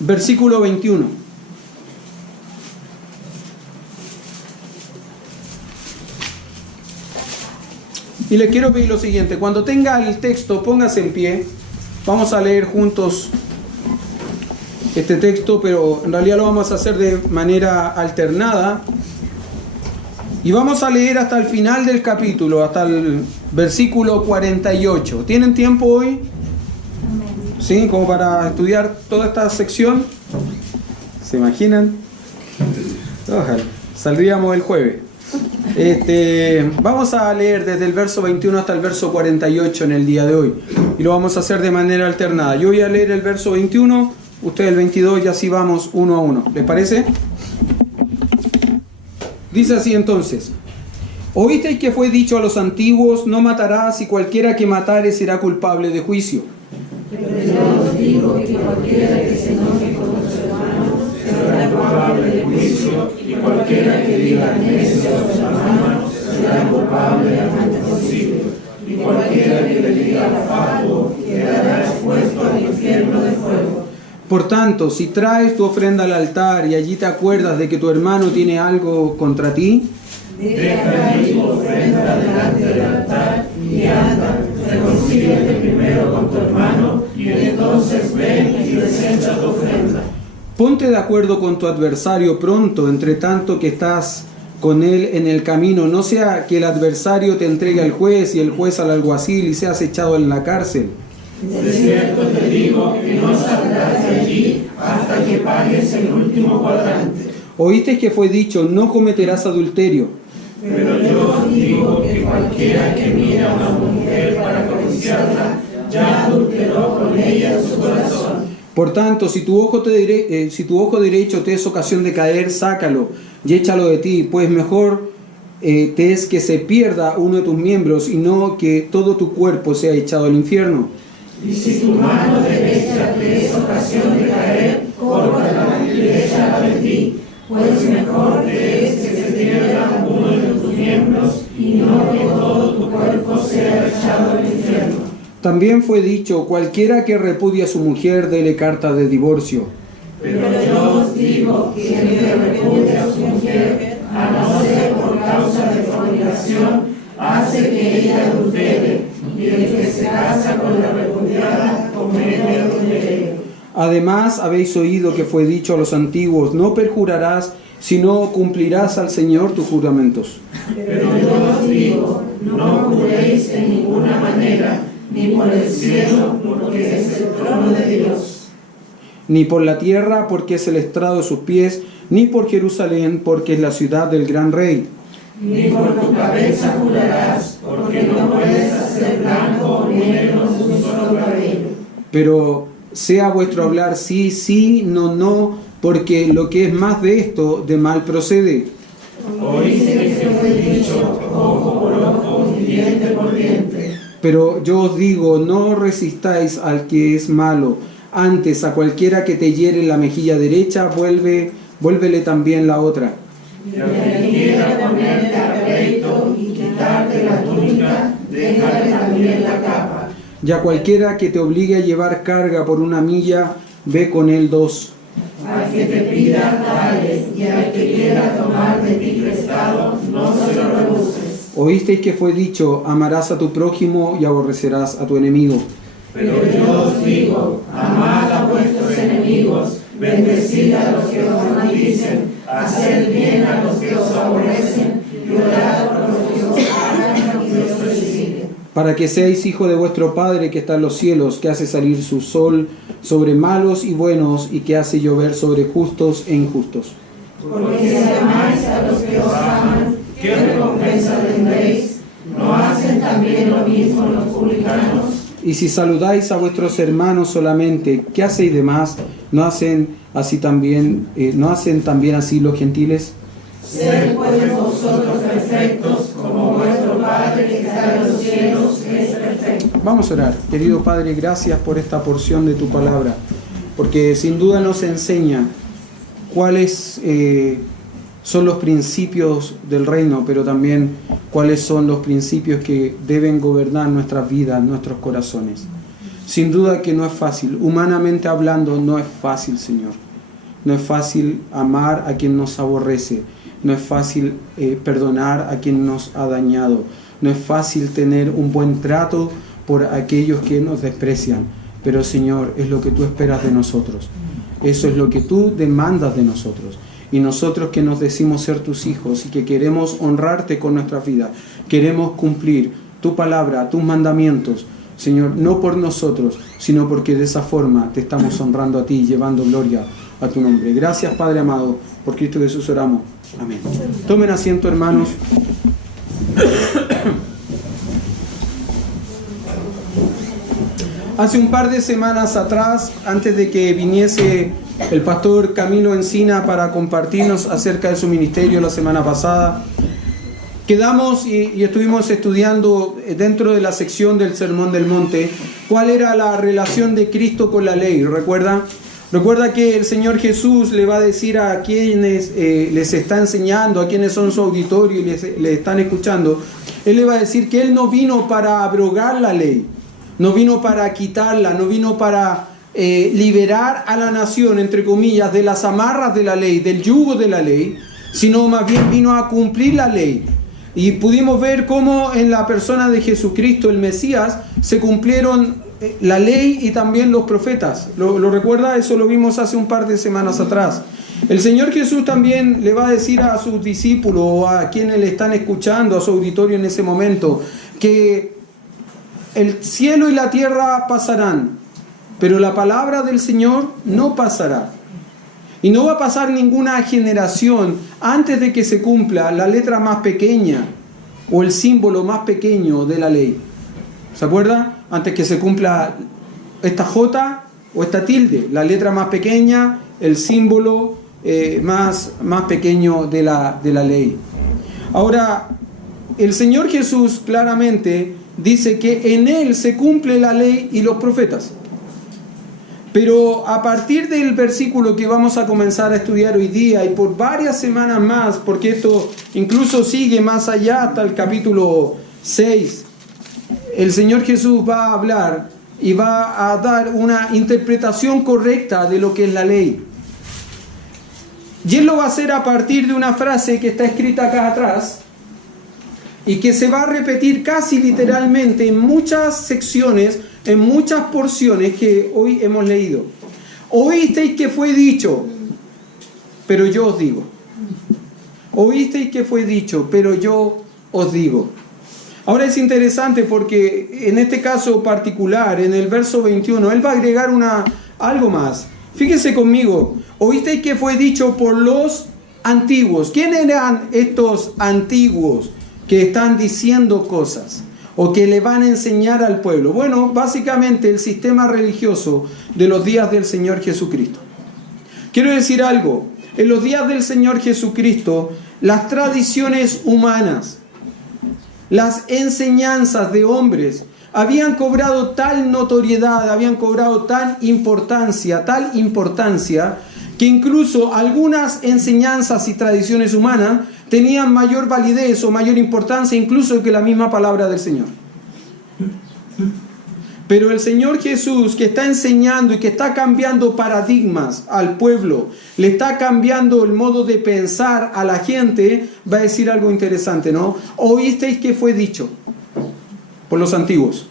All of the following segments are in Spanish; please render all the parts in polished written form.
versículo 21. Y les quiero pedir lo siguiente: cuando tenga el texto, póngase en pie. Vamos a leer juntos este texto, pero en realidad lo vamos a hacer de manera alternada. Y vamos a leer hasta el final del capítulo, hasta el versículo 48. ¿Tienen tiempo hoy? ¿Sí? Como para estudiar toda esta sección. ¿Se imaginan? Ojalá. Saldríamos el jueves. Vamos a leer desde el verso 21 hasta el verso 48 en el día de hoy. Y lo vamos a hacer de manera alternada. Yo voy a leer el verso 21, usted el 22 y así vamos uno a uno. ¿Les parece? Dice así entonces: ¿oísteis que fue dicho a los antiguos, no matarás, y cualquiera que matare será culpable de juicio? Pero yo os digo que cualquiera que se enoje con su hermano será culpable de juicio, y cualquiera que diga necio a su hermano será culpable de homicidio, y cualquiera que le diga fatuo quedará expuesto al infierno de fuego. Por tanto, si traes tu ofrenda al altar y allí te acuerdas de que tu hermano tiene algo contra ti, deja allí tu ofrenda delante del altar y anda, reconcíliate primero con tu hermano y entonces ven y presenta tu ofrenda. ponte de acuerdo con tu adversario pronto, entre tanto que estás con él en el camino, no sea que el adversario te entregue al juez y el juez al alguacil y seas echado en la cárcel. De cierto te digo que no saldrás de allí hasta que pagues el último cuadrante. Oíste que fue dicho, no cometerás adulterio. Pero yo os digo que cualquiera que mira a una mujer para codiciarla, ya adulteró con ella en su corazón. Por tanto, si tu ojo derecho te es ocasión de caer, sácalo y échalo de ti, pues mejor te es que se pierda uno de tus miembros y no que todo tu cuerpo sea echado al infierno. Y si tu mano derecha te es ocasión de caer, córtala y échala de ti, pues mejor te es que se pierda uno de tus miembros y no que todo tu cuerpo sea echado al infierno. También fue dicho, cualquiera que repudia a su mujer, dele carta de divorcio. Pero yo os digo que el que repudia a su mujer, a no ser por causa de fornicación, hace que ella adultere, y el que se casa con la repudiada comete adulterio. Además, habéis oído que fue dicho a los antiguos, no perjurarás, sino cumplirás al Señor tus juramentos. Pero yo os digo, no juréis en ninguna manera, ni por el cielo, porque es el trono de Dios, Ni por la tierra, porque es el estrado de sus pies, ni por Jerusalén, porque es la ciudad del gran rey. ni por tu cabeza jurarás, porque no puedes hacer blanco o negro un solo cabello. Pero sea vuestro hablar sí, sí, no, no, porque lo que es más de esto, de mal procede. Oíste que fue dicho, ojo por ojo y diente por diente. Pero yo os digo, no resistáis al que es malo, antes a cualquiera que te hiere la mejilla derecha, vuélvele también la otra. Y al que quiera ponerte a pleito y quitarte la túnica, déjale también la capa. Y a cualquiera que te obligue a llevar carga por una milla, ve con él 2. Al que te pida, dale, y al que quiera tomar de ti prestado, no se lo rehuses. Oísteis que fue dicho, amarás a tu prójimo y aborrecerás a tu enemigo. Pero yo os digo, amad a vuestros enemigos, bendecid a los que os maldicen, haced bien a los que os aborrecen, y orad por los que os atacan y os persiguen. Para que seáis hijos de vuestro Padre que está en los cielos, que hace salir su sol sobre malos y buenos, y que hace llover sobre justos e injustos. Porque si amáis a los que os aman, ¿qué recompensa tendréis? ¿No hacen también lo mismo los publicanos? Y si saludáis a vuestros hermanos solamente, ¿qué hacéis de más? ¿No hacen también así los gentiles? Sed pues vosotros perfectos, como vuestro Padre que está en los cielos es perfecto. Vamos a orar. Querido Padre, gracias por esta porción de tu palabra, porque sin duda nos enseña cuáles son los principios del reino, pero también cuáles son los principios que deben gobernar nuestras vidas, nuestros corazones. Sin duda que no es fácil. Humanamente hablando, no es fácil, Señor. No es fácil amar a quien nos aborrece. No es fácil perdonar a quien nos ha dañado. No es fácil tener un buen trato por aquellos que nos desprecian. Pero, Señor, es lo que tú esperas de nosotros. Eso es lo que tú demandas de nosotros. Y nosotros que nos decimos ser tus hijos y que queremos honrarte con nuestra vida, queremos cumplir tu palabra, tus mandamientos, Señor, no por nosotros, sino porque de esa forma te estamos honrando a ti y llevando gloria a tu nombre. Gracias, Padre amado, por Cristo Jesús oramos. Amén. Tomen asiento, hermanos. Hace un par de semanas atrás, antes de que viniese el pastor Camilo Encina para compartirnos acerca de su ministerio la semana pasada, quedamos y estuvimos estudiando dentro de la sección del Sermón del Monte cuál era la relación de Cristo con la ley. ¿Recuerda que el Señor Jesús le va a decir a quienes les está enseñando, a quienes son su auditorio y les están escuchando? Él le va a decir que Él no vino para abrogar la ley, no vino para quitarla, no vino para liberar a la nación, entre comillas, de las amarras de la ley, del yugo de la ley, sino más bien vino a cumplir la ley. Y pudimos ver cómo en la persona de Jesucristo, el Mesías, se cumplieron la ley y también los profetas. ¿Lo recuerda? Eso lo vimos hace un par de semanas atrás. El Señor Jesús también le va a decir a sus discípulos o a quienes le están escuchando, a su auditorio en ese momento, que el cielo y la tierra pasarán, pero la palabra del Señor no pasará. Y no va a pasar ninguna generación antes de que se cumpla la letra más pequeña o el símbolo más pequeño de la ley. ¿Se acuerda? Antes que se cumpla esta J o esta tilde, la letra más pequeña, el símbolo más pequeño de la ley. Ahora, el Señor Jesús claramente dice que en Él se cumple la ley y los profetas. Pero a partir del versículo que vamos a comenzar a estudiar hoy día y por varias semanas más, porque esto incluso sigue más allá hasta el capítulo 6, el Señor Jesús va a hablar y va a dar una interpretación correcta de lo que es la ley. Y Él lo va a hacer a partir de una frase que está escrita acá atrás y que se va a repetir casi literalmente en muchas secciones, en muchas porciones que hoy hemos leído. Oísteis que fue dicho, pero yo os digo. Oísteis que fue dicho, pero yo os digo. Ahora es interesante porque en este caso particular, en el verso 21, Él va a agregar algo más. Fíjense conmigo, oísteis que fue dicho por los antiguos. ¿Quién eran estos antiguos que están diciendo cosas o que le van a enseñar al pueblo? Bueno, básicamente el sistema religioso de los días del Señor Jesucristo. Quiero decir algo, en los días del Señor Jesucristo, las tradiciones humanas, las enseñanzas de hombres, habían cobrado tal notoriedad, habían cobrado tal importancia, que incluso algunas enseñanzas y tradiciones humanas tenían mayor validez o mayor importancia incluso que la misma palabra del Señor. Pero el Señor Jesús, que está enseñando y que está cambiando paradigmas al pueblo, le está cambiando el modo de pensar a la gente, va a decir algo interesante, ¿no? Oísteis que fue dicho por los antiguos,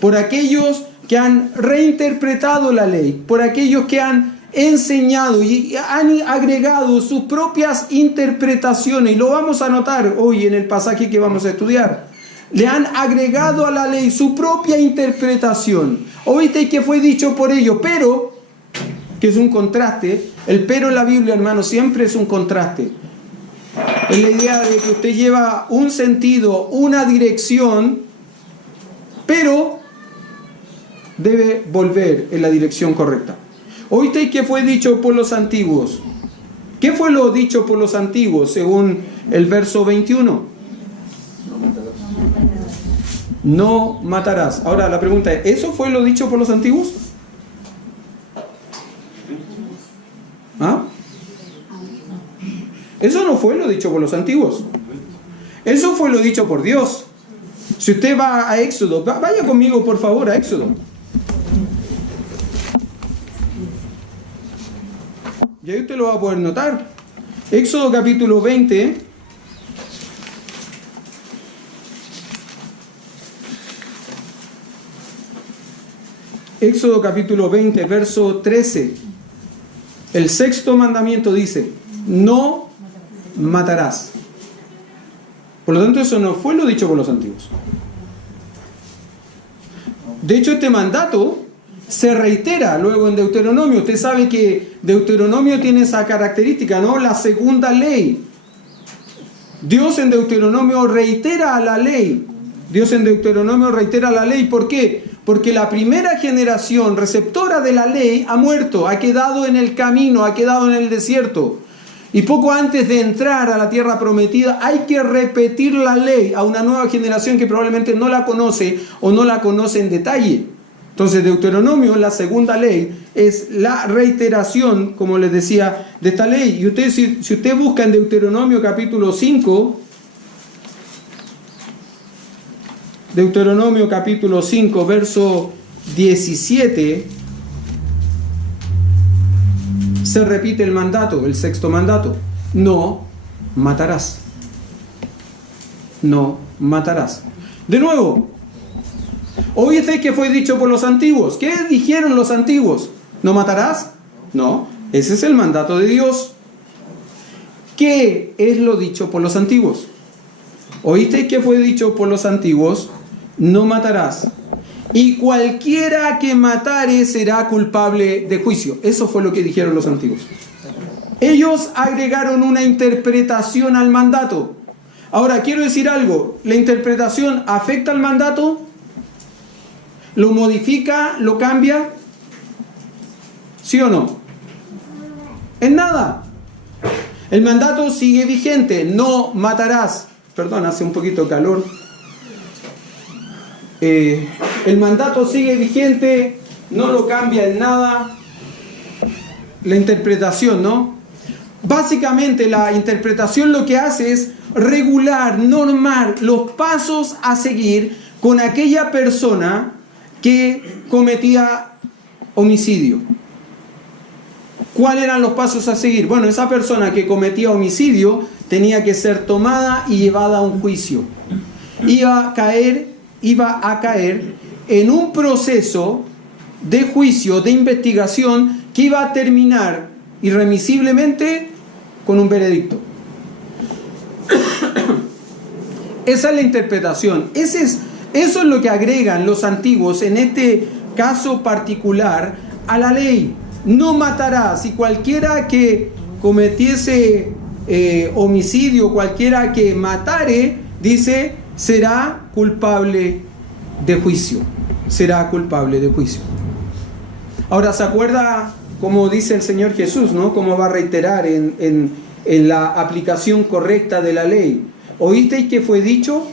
por aquellos que han reinterpretado la ley, por aquellos que han enseñado y han agregado sus propias interpretaciones, y lo vamos a notar hoy en el pasaje que vamos a estudiar. Le han agregado a la ley su propia interpretación. Oísteis que fue dicho por ellos, pero, que es un contraste. El pero en la Biblia, hermano, siempre es un contraste. Es la idea de que usted lleva un sentido, una dirección, pero debe volver en la dirección correcta. Oísteis que fue dicho por los antiguos. ¿Qué fue lo dicho por los antiguos según el verso 21? No matarás. Ahora la pregunta es, ¿eso fue lo dicho por los antiguos? ¿Ah? Eso no fue lo dicho por los antiguos. Eso fue lo dicho por Dios. Si usted va a Éxodo, vaya conmigo por favor a Éxodo. Y ahí usted lo va a poder notar. Éxodo capítulo 20. Éxodo capítulo 20, verso 13. El sexto mandamiento dice: no matarás. Por lo tanto, eso no fue lo dicho por los antiguos. De hecho, este mandato se reitera luego en Deuteronomio. Usted sabe que Deuteronomio tiene esa característica, ¿no? La segunda ley. Dios en Deuteronomio reitera la ley. Dios en Deuteronomio reitera la ley. ¿Por qué? Porque la primera generación receptora de la ley ha muerto, ha quedado en el camino, ha quedado en el desierto. Y poco antes de entrar a la tierra prometida hay que repetir la ley a una nueva generación que probablemente no la conoce o no la conoce en detalle. Entonces Deuteronomio, la segunda ley, es la reiteración, como les decía, de esta ley. Y usted, si usted busca en Deuteronomio capítulo 5, Deuteronomio capítulo 5, verso 17, se repite el mandato, el sexto mandato: no matarás. No matarás. De nuevo, ¿oíste que fue dicho por los antiguos? ¿Qué dijeron los antiguos? ¿No matarás? No, ese es el mandato de Dios. ¿Qué es lo dicho por los antiguos? ¿Oíste que fue dicho por los antiguos? No matarás. Y cualquiera que matare será culpable de juicio. Eso fue lo que dijeron los antiguos. Ellos agregaron una interpretación al mandato. Ahora, quiero decir algo. ¿La interpretación afecta al mandato? ¿Lo modifica? ¿Lo cambia? ¿Sí o no? En nada. El mandato sigue vigente. No matarás. Perdón, hace un poquito de calor. El mandato sigue vigente, no lo cambia en nada. La interpretación, ¿no? Básicamente la interpretación lo que hace es regular, normar los pasos a seguir con aquella persona que cometía homicidio. ¿Cuáles eran los pasos a seguir? Bueno, esa persona que cometía homicidio tenía que ser tomada y llevada a un juicio. Iba a caer en un proceso de juicio, de investigación, que iba a terminar irremisiblemente con un veredicto. Esa es la interpretación. Eso es lo que agregan los antiguos en este caso particular a la ley. No matarás. Y cualquiera que cometiese homicidio, cualquiera que matare, dice, será culpable de juicio. Será culpable de juicio. Ahora, ¿se acuerda cómo dice el Señor Jesús, ¿no? Cómo va a reiterar en la aplicación correcta de la ley? ¿Oísteis que fue dicho?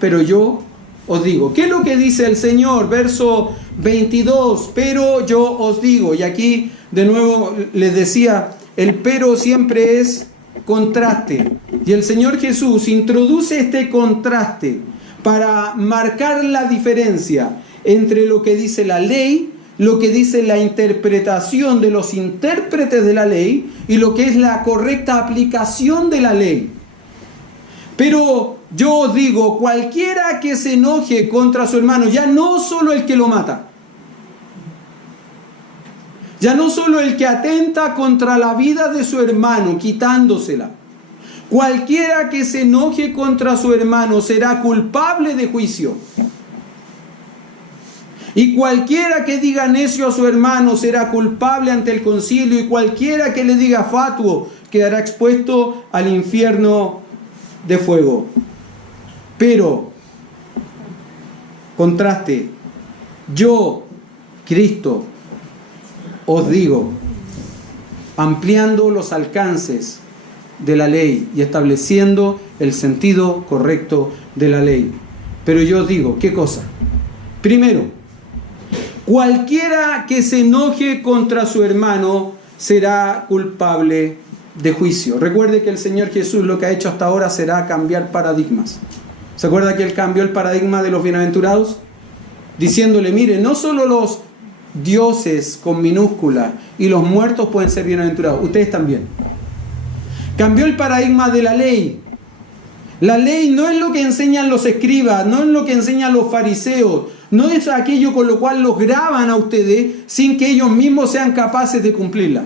Pero yo os digo. ¿Qué es lo que dice el Señor? Verso 22. Pero yo os digo. Y aquí de nuevo les decía, el pero siempre es contraste. Y el Señor Jesús introduce este contraste para marcar la diferencia entre lo que dice la ley, lo que dice la interpretación de los intérpretes de la ley y lo que es la correcta aplicación de la ley. Pero yo os digo, cualquiera que se enoje contra su hermano, ya no solo el que lo mata, ya no solo el que atenta contra la vida de su hermano, quitándosela. Cualquiera que se enoje contra su hermano será culpable de juicio. Y cualquiera que diga necio a su hermano será culpable ante el concilio. Y cualquiera que le diga fatuo quedará expuesto al infierno de fuego. Pero, contraste, yo, Cristo, os digo, ampliando los alcances de la ley y estableciendo el sentido correcto de la ley. Pero yo os digo, ¿qué cosa? Primero, cualquiera que se enoje contra su hermano será culpable de juicio. Recuerde que el Señor Jesús lo que ha hecho hasta ahora será cambiar paradigmas. ¿Se acuerda que Él cambió el paradigma de los bienaventurados? Diciéndole, mire, no solo los dioses con minúscula y los muertos pueden ser bienaventurados. Ustedes también. Cambió el paradigma de la ley. La ley no es lo que enseñan los escribas, no es lo que enseñan los fariseos, no es aquello con lo cual los graban a ustedes sin que ellos mismos sean capaces de cumplirla.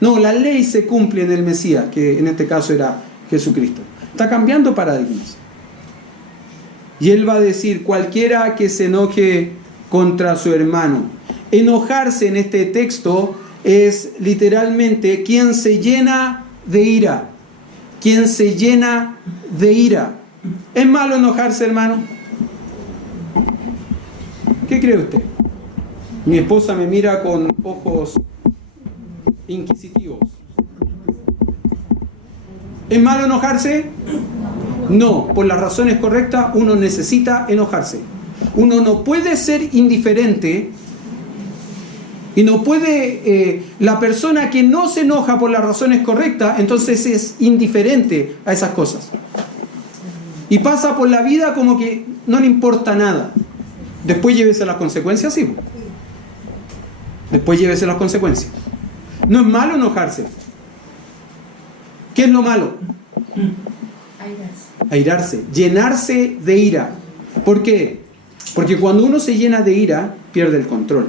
No, la ley se cumple en el Mesías, que en este caso era Jesucristo. Está cambiando paradigmas. Y él va a decir, cualquiera que se enoje contra su hermano. Enojarse en este texto es literalmente quien se llena de ira. Quien se llena de ira. ¿Es malo enojarse, hermano? ¿Qué cree usted? Mi esposa me mira con ojos inquisitivos. ¿Es malo enojarse? No, por las razones correctas uno necesita enojarse. Uno no puede ser indiferente y no puede, la persona que no se enoja por las razones correctas, entonces es indiferente a esas cosas. Y pasa por la vida como que no le importa nada. Después llévese las consecuencias, sí. Después llévese las consecuencias. No es malo enojarse. ¿Qué es lo malo? Airarse, llenarse de ira. ¿Por qué? Porque cuando uno se llena de ira, pierde el control.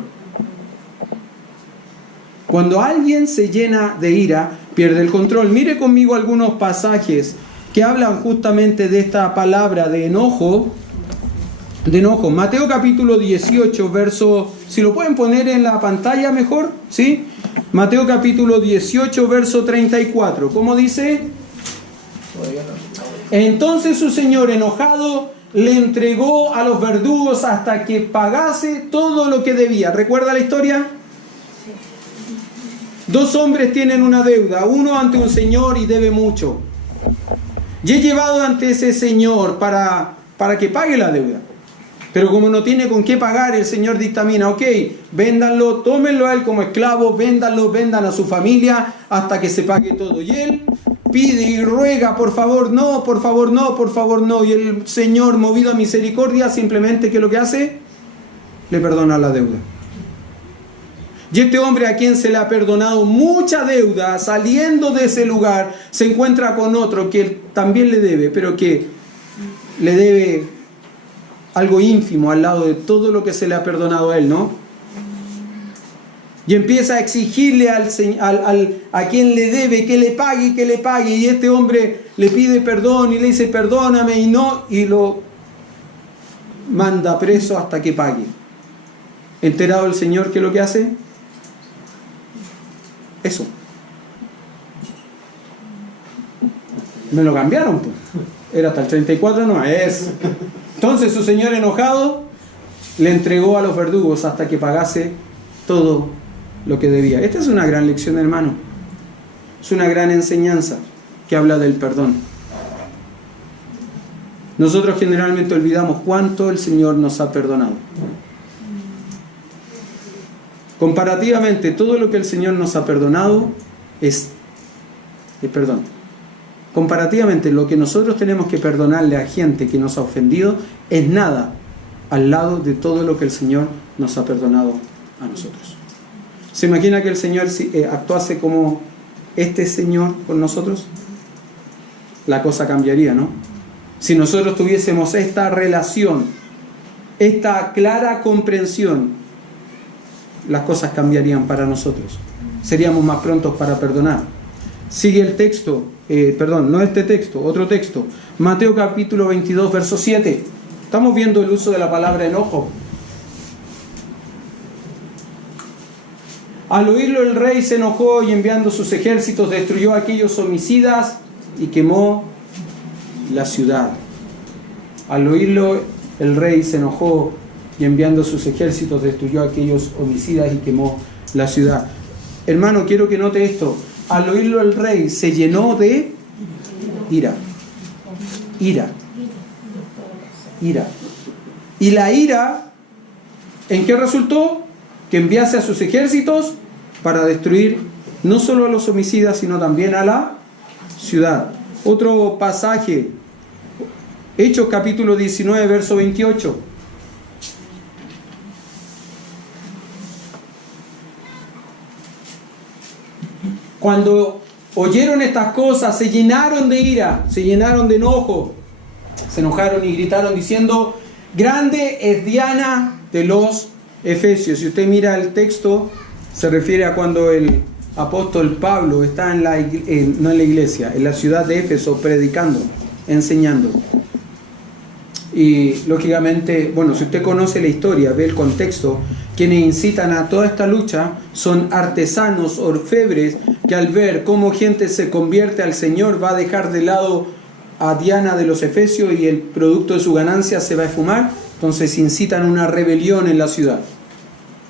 Cuando alguien se llena de ira, pierde el control. Mire conmigo algunos pasajes que hablan justamente de esta palabra de enojo. De enojo. Mateo capítulo 18, verso... Si lo pueden poner en la pantalla mejor, ¿sí? Mateo capítulo 18, verso 34. ¿Cómo dice? Entonces su señor, enojado, le entregó a los verdugos hasta que pagase todo lo que debía. ¿Recuerda la historia? Dos hombres tienen una deuda, uno ante un señor y debe mucho. Y he llevado ante ese señor para que pague la deuda. Pero como no tiene con qué pagar, el señor dictamina, ok, véndanlo, tómenlo a él como esclavo, véndanlo, vendan a su familia hasta que se pague todo. Y él pide y ruega, por favor, no, por favor, no, por favor, no. Y el Señor, movido a misericordia, simplemente, ¿qué es lo que hace? Le perdona la deuda. Y este hombre a quien se le ha perdonado mucha deuda, saliendo de ese lugar, se encuentra con otro que también le debe, pero que le debe algo ínfimo al lado de todo lo que se le ha perdonado a él, ¿no? Y empieza a exigirle a quien le debe que le pague, y este hombre le pide perdón y le dice perdóname y lo manda preso hasta que pague. Enterado el Señor, ¿qué es lo que hace? Eso. Me lo cambiaron, pues. Era hasta el 34, no es. Entonces su señor, enojado, le entregó a los verdugos hasta que pagase todo lo que debía. Esta es una gran lección, hermano. Es una gran enseñanza que habla del perdón. Nosotros generalmente olvidamos cuánto el Señor nos ha perdonado. Comparativamente, todo lo que el Señor nos ha perdonado es perdón. Comparativamente, lo que nosotros tenemos que perdonarle a gente que nos ha ofendido es nada al lado de todo lo que el Señor nos ha perdonado a nosotros. ¿Se imagina que el Señor actuase como este Señor con nosotros? La cosa cambiaría, ¿no? Si nosotros tuviésemos esta relación, esta clara comprensión, las cosas cambiarían para nosotros. Seríamos más prontos para perdonar. Sigue el texto, no este texto, otro texto. Mateo capítulo 22, verso 7. Estamos viendo el uso de la palabra enojo. Al oírlo el rey se enojó y enviando sus ejércitos destruyó a aquellos homicidas y quemó la ciudad. Al oírlo el rey se enojó y enviando sus ejércitos destruyó a aquellos homicidas y quemó la ciudad. Hermano, quiero que note esto. Al oírlo el rey se llenó de ira. Ira. Ira. Y la ira, ¿en qué resultó? Que enviase a sus ejércitos para destruir no solo a los homicidas, sino también a la ciudad. Otro pasaje, Hechos capítulo 19, verso 28. cuando oyeron estas cosas, se llenaron de ira, se llenaron de enojo, se enojaron y gritaron diciendo: grande es Diana de los Efesios. Si usted mira el texto, se refiere a cuando el apóstol Pablo está no en la iglesia, en la ciudad de Éfeso, predicando, enseñando. Y lógicamente, bueno, si usted conoce la historia, ve el contexto, quienes incitan a toda esta lucha son artesanos, orfebres, que al ver cómo gente se convierte al Señor, va a dejar de lado a Diana de los Efesios y el producto de su ganancia se va a esfumar. Entonces incitan una rebelión en la ciudad,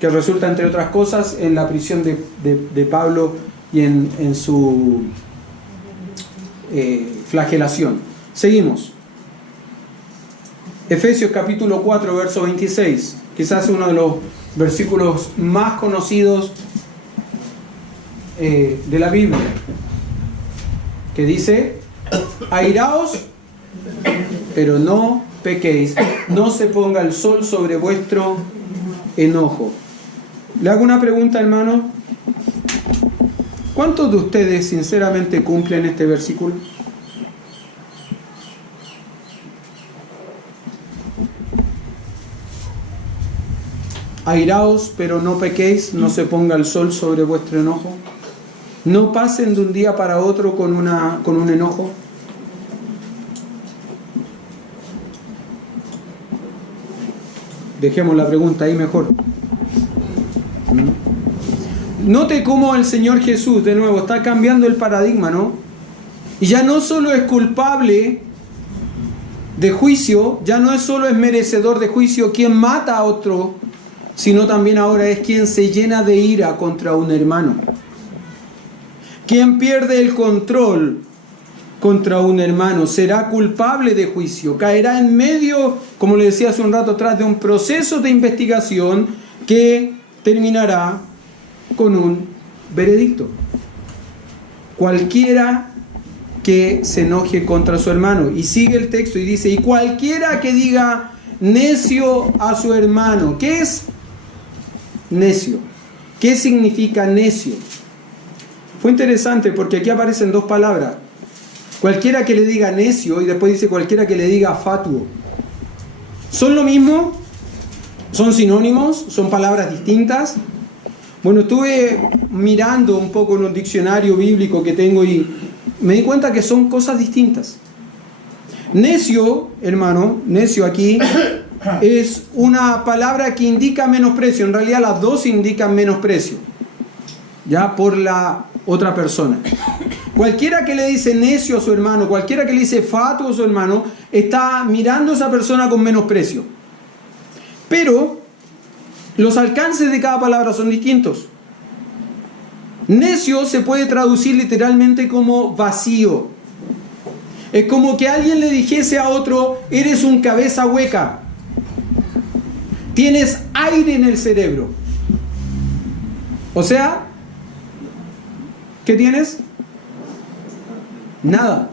que resulta, entre otras cosas, en la prisión de Pablo y en su flagelación. Seguimos. Efesios capítulo 4, verso 26, quizás uno de los versículos más conocidos de la Biblia, que dice: airaos, pero no pequéis, no se ponga el sol sobre vuestro enojo. Le hago una pregunta, hermano. ¿Cuántos de ustedes sinceramente cumplen este versículo? Airaos, pero no pequéis, no se ponga el sol sobre vuestro enojo. No pasen de un día para otro con un enojo. Dejemos la pregunta ahí mejor. Note cómo el Señor Jesús, de nuevo, está cambiando el paradigma, ¿no? Y ya no solo es culpable de juicio, ya no solo es merecedor de juicio quien mata a otro, sino también ahora es quien se llena de ira contra un hermano. Quien pierde el control contra un hermano será culpable de juicio, caerá en medio, como le decía hace un rato atrás, de un proceso de investigación que terminará con un veredicto. Cualquiera que se enoje contra su hermano. Y sigue el texto y dice: y cualquiera que diga necio a su hermano. ¿Qué es necio? ¿Qué significa necio? Fue interesante porque aquí aparecen dos palabras. Cualquiera que le diga necio, y después dice cualquiera que le diga fatuo. ¿Son lo mismo? ¿Son sinónimos? ¿Son palabras distintas? Bueno, estuve mirando un poco en un diccionario bíblico que tengo y me di cuenta que son cosas distintas. Necio, hermano, necio aquí es una palabra que indica menosprecio. En realidad las dos indican menosprecio, ya, por la otra persona. Cualquiera que le dice necio a su hermano, cualquiera que le dice fatuo a su hermano, está mirando a esa persona con menosprecio. Pero los alcances de cada palabra son distintos. Necio se puede traducir literalmente como vacío. Es como que alguien le dijese a otro: eres un cabeza hueca, tienes aire en el cerebro. O sea, ¿qué tienes? Nada.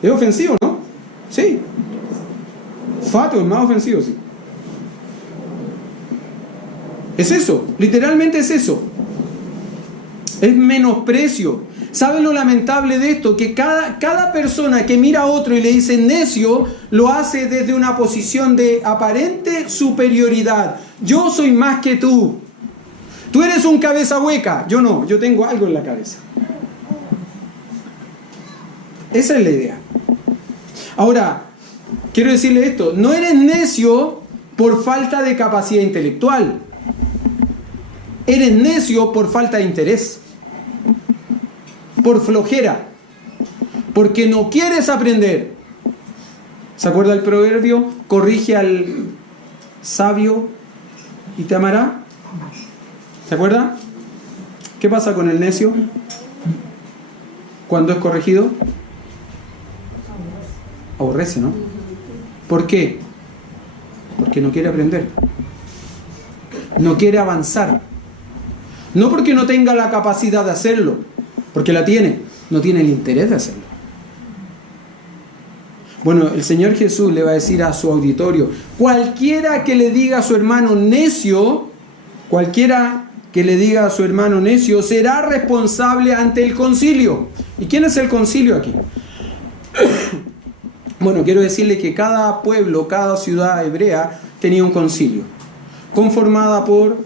Es ofensivo, ¿no? Sí. Fatuo es más ofensivo, sí. Es eso, literalmente es eso. Es menosprecio. ¿Saben lo lamentable de esto? Que cada persona que mira a otro y le dice necio, lo hace desde una posición de aparente superioridad. Yo soy más que tú. Tú eres un cabeza hueca. Yo no, yo tengo algo en la cabeza. Esa es la idea. Ahora, quiero decirle esto. No eres necio por falta de capacidad intelectual. Eres necio por falta de interés, por flojera, porque no quieres aprender. ¿Se acuerda el proverbio? Corrige al sabio y te amará. ¿Se acuerda? ¿Qué pasa con el necio cuando es corregido? Aborrece, ¿no? ¿Por qué? Porque no quiere aprender, no quiere avanzar. No porque no tenga la capacidad de hacerlo, porque la tiene, no tiene el interés de hacerlo. Bueno, el Señor Jesús le va a decir a su auditorio: cualquiera que le diga a su hermano necio, cualquiera que le diga a su hermano necio será responsable ante el concilio. ¿Y quién es el concilio aquí? Bueno, quiero decirle que cada pueblo, cada ciudad hebrea tenía un concilio, conformada por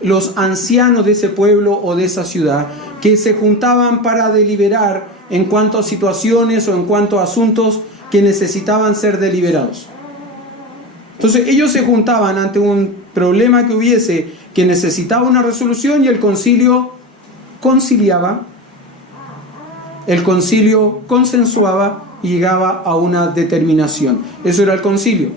los ancianos de ese pueblo o de esa ciudad, que se juntaban para deliberar en cuanto a situaciones o en cuanto a asuntos que necesitaban ser deliberados. Entonces ellos se juntaban ante un problema que hubiese que necesitaba una resolución y el concilio conciliaba, el concilio consensuaba y llegaba a una determinación. Eso era el concilio.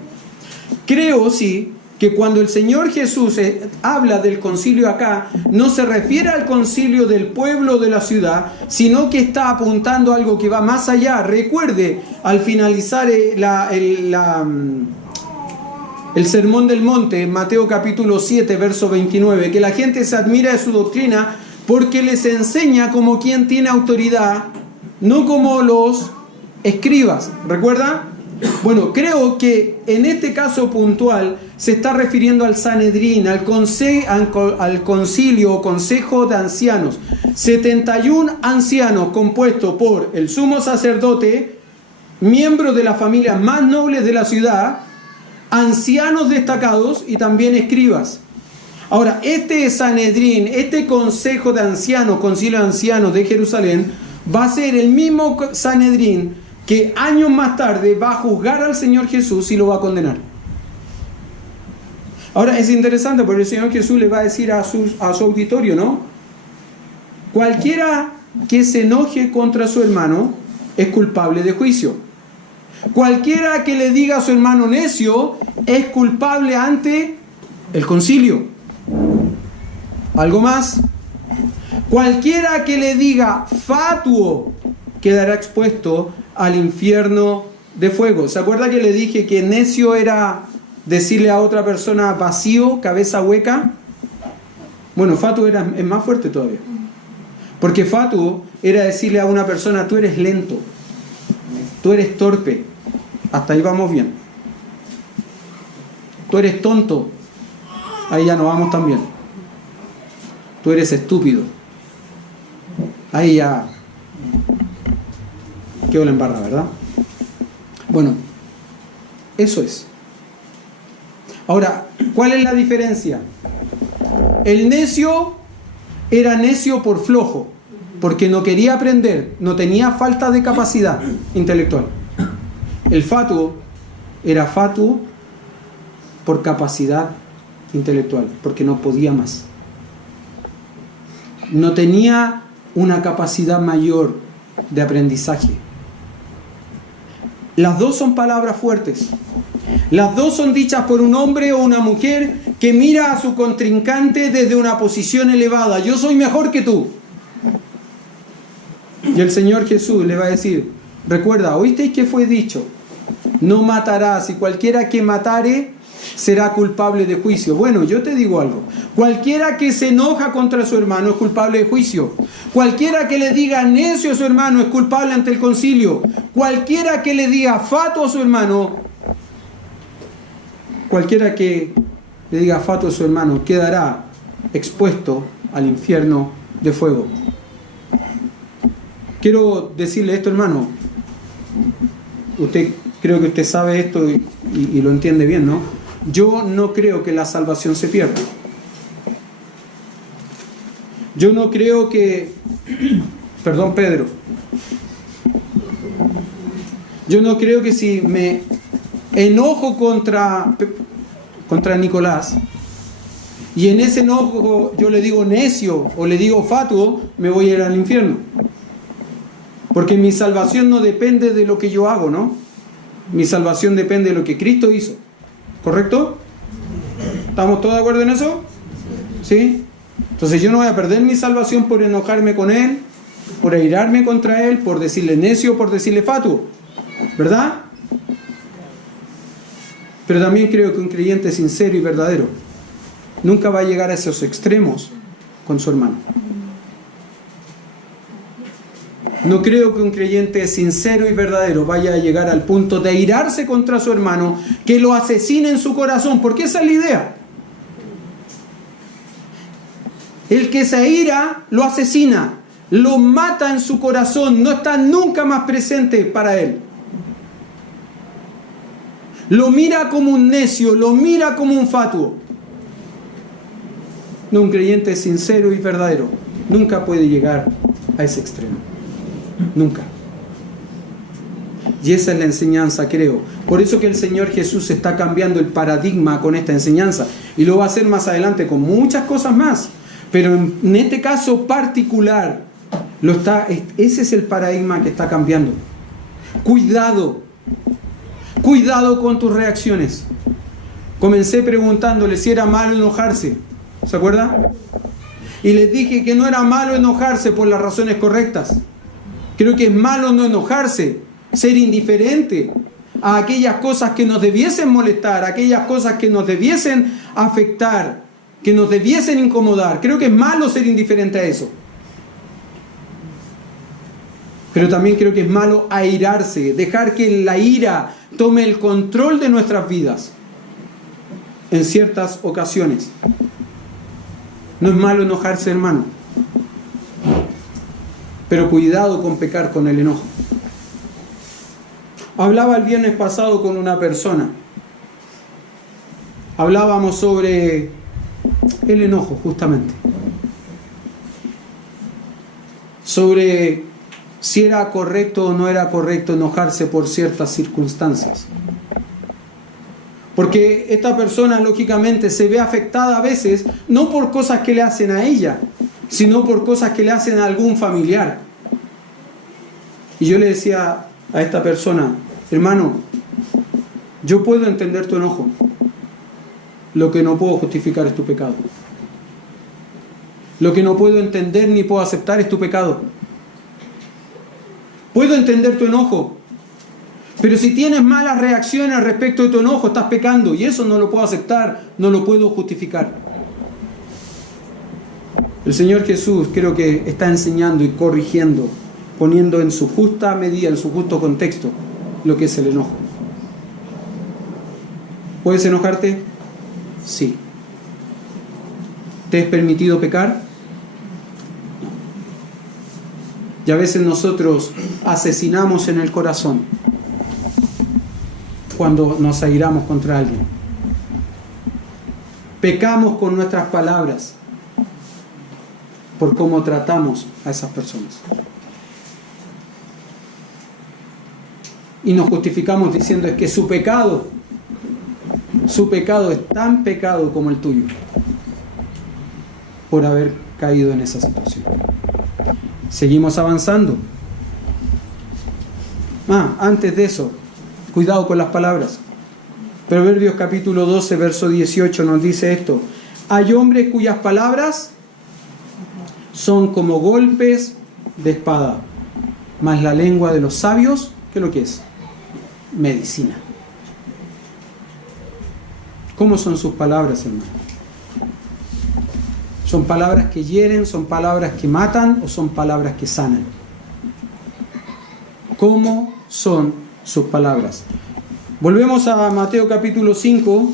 Creo, sí, que cuando el Señor Jesús habla del concilio acá, no se refiere al concilio del pueblo de la ciudad, sino que está apuntando a algo que va más allá. Recuerde, al finalizar el Sermón del Monte, Mateo capítulo 7, verso 29, que la gente se admira de su doctrina porque les enseña como quien tiene autoridad, no como los escribas. ¿Recuerda? Bueno, creo que en este caso puntual se está refiriendo al Sanedrín, al concilio o consejo de ancianos. 71 ancianos compuestos por el sumo sacerdote, miembros de las familias más nobles de la ciudad, ancianos destacados y también escribas. Ahora, este Sanedrín, este consejo de ancianos, concilio de ancianos de Jerusalén, va a ser el mismo Sanedrín que años más tarde va a juzgar al Señor Jesús y lo va a condenar. Ahora es interesante porque el Señor Jesús le va a decir a su auditorio, ¿no? Cualquiera que se enoje contra su hermano es culpable de juicio. Cualquiera que le diga a su hermano necio es culpable ante el concilio. ¿Algo más? Cualquiera que le diga fatuo quedará expuesto al infierno de fuego. ¿Se acuerda que le dije que necio era decirle a otra persona vacío, cabeza hueca? Bueno, fatuo es más fuerte todavía. Porque fatuo era decirle a una persona, tú eres lento, tú eres torpe. Hasta ahí vamos bien. Tú eres tonto. Ahí ya no vamos tan bien. Tú eres estúpido. Ahí ya quedó la embarra, ¿verdad? Bueno, eso es. Ahora, ¿cuál es la diferencia? El necio era necio por flojo, porque no quería aprender, no tenía falta de capacidad intelectual. El fatuo era fatuo por capacidad intelectual, porque no podía más. No tenía una capacidad mayor de aprendizaje. Las dos son palabras fuertes. Las dos son dichas por un hombre o una mujer que mira a su contrincante desde una posición elevada. Yo soy mejor que tú. Y el Señor Jesús le va a decir, recuerda, ¿oísteis que fue dicho? No matarás, y cualquiera que matare será culpable de juicio. Bueno, yo te digo algo. Cualquiera que se enoja contra su hermano es culpable de juicio. Cualquiera que le diga necio a su hermano es culpable ante el concilio. Cualquiera que le diga fatuo a su hermano, cualquiera que le diga fatuo a su hermano quedará expuesto al infierno de fuego. Quiero decirle esto, hermano. Creo que usted sabe esto y lo entiende bien, ¿no? Yo no creo que la salvación se pierda. Yo no creo que... Perdón, Pedro. Yo no creo que si me enojo contra Nicolás y en ese enojo yo le digo necio o le digo fatuo, me voy a ir al infierno. Porque mi salvación no depende de lo que yo hago, ¿no? Mi salvación depende de lo que Cristo hizo. ¿Correcto? ¿Estamos todos de acuerdo en eso? ¿Sí? Entonces yo no voy a perder mi salvación por enojarme con Él, por airarme contra Él, por decirle necio, por decirle fatuo. ¿Verdad? Pero también creo que un creyente sincero y verdadero nunca va a llegar a esos extremos con su hermano. No creo que un creyente sincero y verdadero vaya a llegar al punto de airarse contra su hermano, que lo asesine en su corazón, porque esa es la idea. El que se aira lo asesina, lo mata en su corazón, no está nunca más presente para él. Lo mira como un necio, lo mira como un fatuo. No, un creyente sincero y verdadero nunca puede llegar a ese extremo. Nunca. Y esa es la enseñanza, creo. Por eso que el Señor Jesús está cambiando el paradigma con esta enseñanza. Y lo va a hacer más adelante con muchas cosas más. Pero en este caso particular, ese es el paradigma que está cambiando. Cuidado. Cuidado con tus reacciones. Comencé preguntándole si era malo enojarse. ¿Se acuerda? Y les dije que no era malo enojarse por las razones correctas. Creo que es malo no enojarse, ser indiferente a aquellas cosas que nos debiesen molestar, a aquellas cosas que nos debiesen afectar, que nos debiesen incomodar. Creo que es malo ser indiferente a eso. Pero también creo que es malo airarse, dejar que la ira tome el control de nuestras vidas en ciertas ocasiones. No es malo enojarse, hermano. Pero cuidado con pecar con el enojo. Hablaba el viernes pasado con una persona. Hablábamos sobre el enojo, justamente. Sobre si era correcto o no era correcto enojarse por ciertas circunstancias. Porque esta persona, lógicamente, se ve afectada a veces, no por cosas que le hacen a ella, sino por cosas que le hacen a algún familiar. Y yo le decía a esta persona, hermano, yo puedo entender tu enojo. Lo que no puedo justificar es tu pecado. Lo que no puedo entender ni puedo aceptar es tu pecado. Puedo entender tu enojo, pero si tienes malas reacciones respecto de tu enojo, estás pecando, y eso no lo puedo aceptar, no lo puedo justificar. El Señor Jesús creo que está enseñando y corrigiendo, poniendo en su justa medida, en su justo contexto, lo que es el enojo. ¿Puedes enojarte? Sí. ¿Te es permitido pecar? Y a veces nosotros asesinamos en el corazón cuando nos airamos contra alguien. Pecamos con nuestras palabras por cómo tratamos a esas personas. Y nos justificamos diciendo es que su pecado es tan pecado como el tuyo por haber caído en esa situación. Seguimos avanzando. Antes de eso, cuidado con las palabras. Proverbios capítulo 12, verso 18 nos dice esto. Hay hombres cuyas palabras son como golpes de espada, mas la lengua de los sabios, ¿qué es lo que es? Medicina. ¿Cómo son sus palabras, hermano? ¿Son palabras que hieren, son palabras que matan o son palabras que sanan? ¿Cómo son sus palabras? Volvemos a Mateo capítulo 5.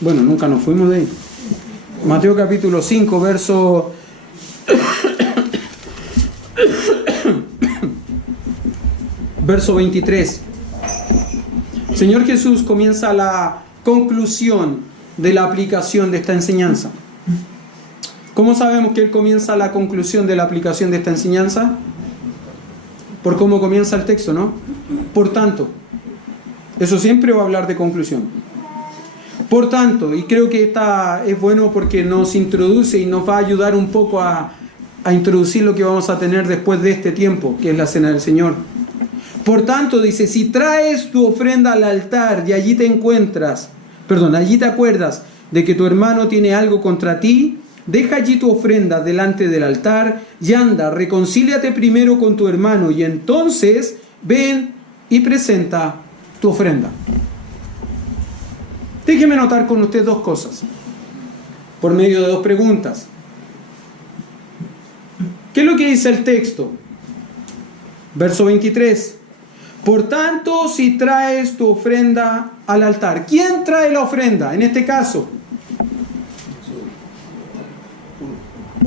Bueno, nunca nos fuimos de ahí. Mateo capítulo 5, verso verso 23. Señor Jesús comienza la conclusión de la aplicación de esta enseñanza. ¿Cómo sabemos que Él comienza la conclusión de la aplicación de esta enseñanza? Por cómo comienza el texto, ¿no? Por tanto. Eso siempre va a hablar de conclusión. Por tanto, y creo que esta es bueno porque nos introduce y nos va a ayudar un poco a introducir lo que vamos a tener después de este tiempo, que es la cena del Señor. Por tanto, dice, si traes tu ofrenda al altar y allí te acuerdas de que tu hermano tiene algo contra ti, deja allí tu ofrenda delante del altar y anda, reconcíliate primero con tu hermano y entonces ven y presenta tu ofrenda. Déjeme notar con usted dos cosas, por medio de dos preguntas. ¿Qué es lo que dice el texto? Verso 23. Por tanto, si traes tu ofrenda al altar. ¿Quién trae la ofrenda en este caso?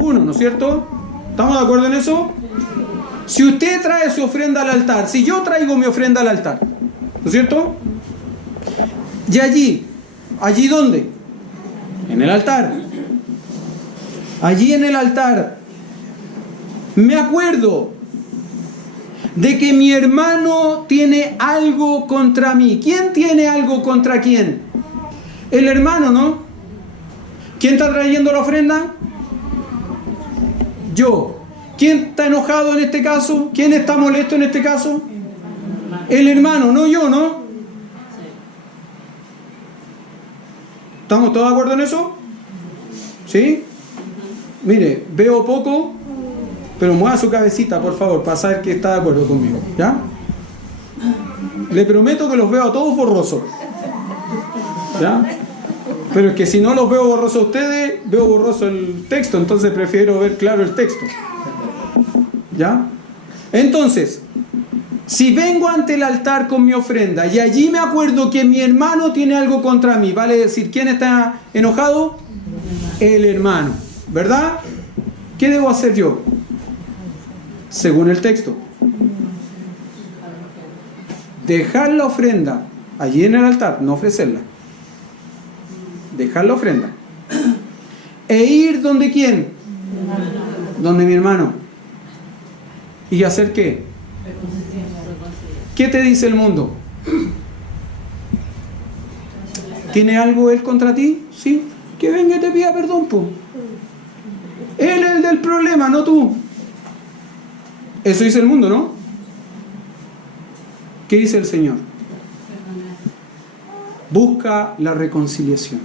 uno, ¿no es cierto? ¿Estamos de acuerdo en eso? Si usted trae su ofrenda al altar, si yo traigo mi ofrenda al altar, ¿no es cierto? Y ¿allí dónde? En el altar. Allí en el altar me acuerdo de que mi hermano tiene algo contra mí. ¿Quién tiene algo contra quién? El hermano, ¿no? ¿Quién está trayendo la ofrenda? Yo. ¿Quién está enojado en este caso? ¿Quién está molesto en este caso? El hermano, no yo, ¿no? ¿Estamos todos de acuerdo en eso? ¿Sí? Mire, veo poco, pero mueva su cabecita, por favor, para saber que está de acuerdo conmigo. ¿Ya? Le prometo que los veo a todos borrosos. ¿Ya? Pero es que si no los veo borrosos a ustedes, veo borroso el texto, entonces prefiero ver claro el texto. ¿Ya? Entonces, si vengo ante el altar con mi ofrenda y allí me acuerdo que mi hermano tiene algo contra mí, vale decir, ¿quién está enojado? El hermano, ¿verdad? ¿Qué debo hacer yo? Según el texto, dejar la ofrenda allí en el altar, no ofrecerla. Dejar la ofrenda e ir donde quién, donde mi hermano, y hacer qué. ¿Qué te dice el mundo? ¿Tiene algo él contra ti? Sí, que venga y te pida perdón, po. Él es el del problema, no tú. Eso dice el mundo, ¿no? ¿Qué dice el Señor? Busca la reconciliación.